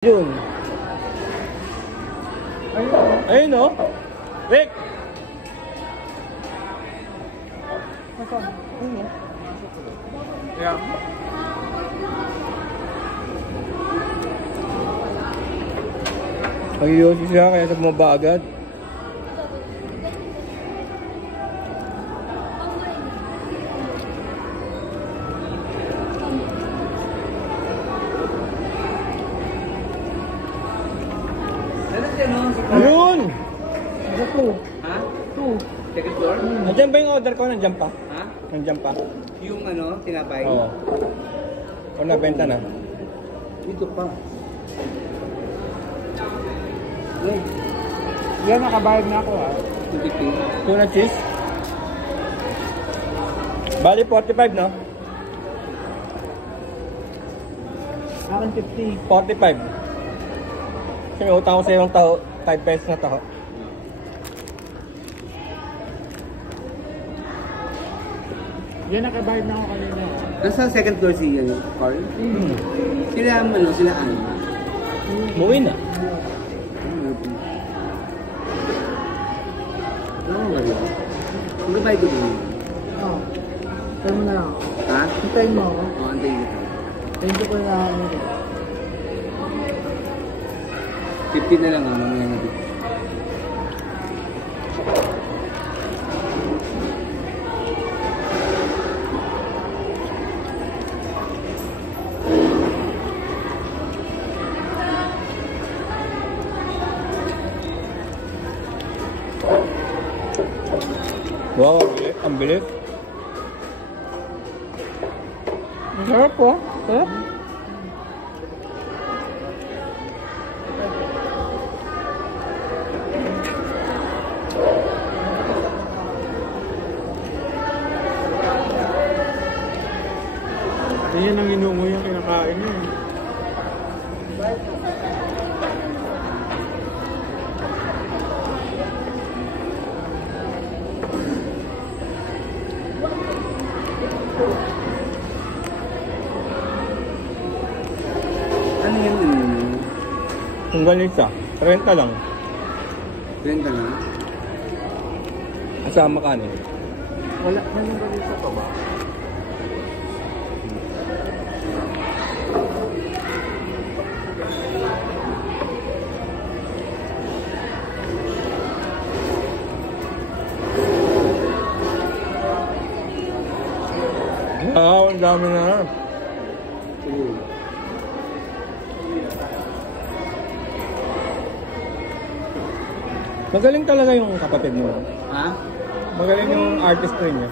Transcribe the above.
Yun. Ayun o. Rick! Ayun o. Yeah. Pag-iyosi siya kaya sa bumaba agad. Ayun! Ha? 2. Second floor? Nandiyan ba yung order ko? Nandiyan pa? Ha? Nandiyan pa? Yung ano, tinapay? Oo. O nabenta na? Dito pa. Ay. Yan, nakabayad na ako ha. 250. Tuna cheese? Bali 45 no? Akin 50. 45. Kasi may utang ko sa yung 5 pesos na taho. Yan, nakabayad na ako kanina. Nasa second floor si Carl? Sila ano, sila ano? Muwi na. Ano ba yun? Magbabayad ko din. Oo. Tayo mo na lang. Ha? Hintayin mo ako. Oo, antayin ko. Thank you po na ako. 50 na lang ha, mamaya na dito. Wow, ang bilis. Masarap po. Sarap. Yan ang inungo yung kinakain niya eh. Ano yung inungo? Ang ganisa. 30 lang. Renta na? Kasama kanin. Wala na yung ganisa pa ba? Ang dami na. Magaling talaga yung kapatid mo. Ha? Magaling yung artistry niya.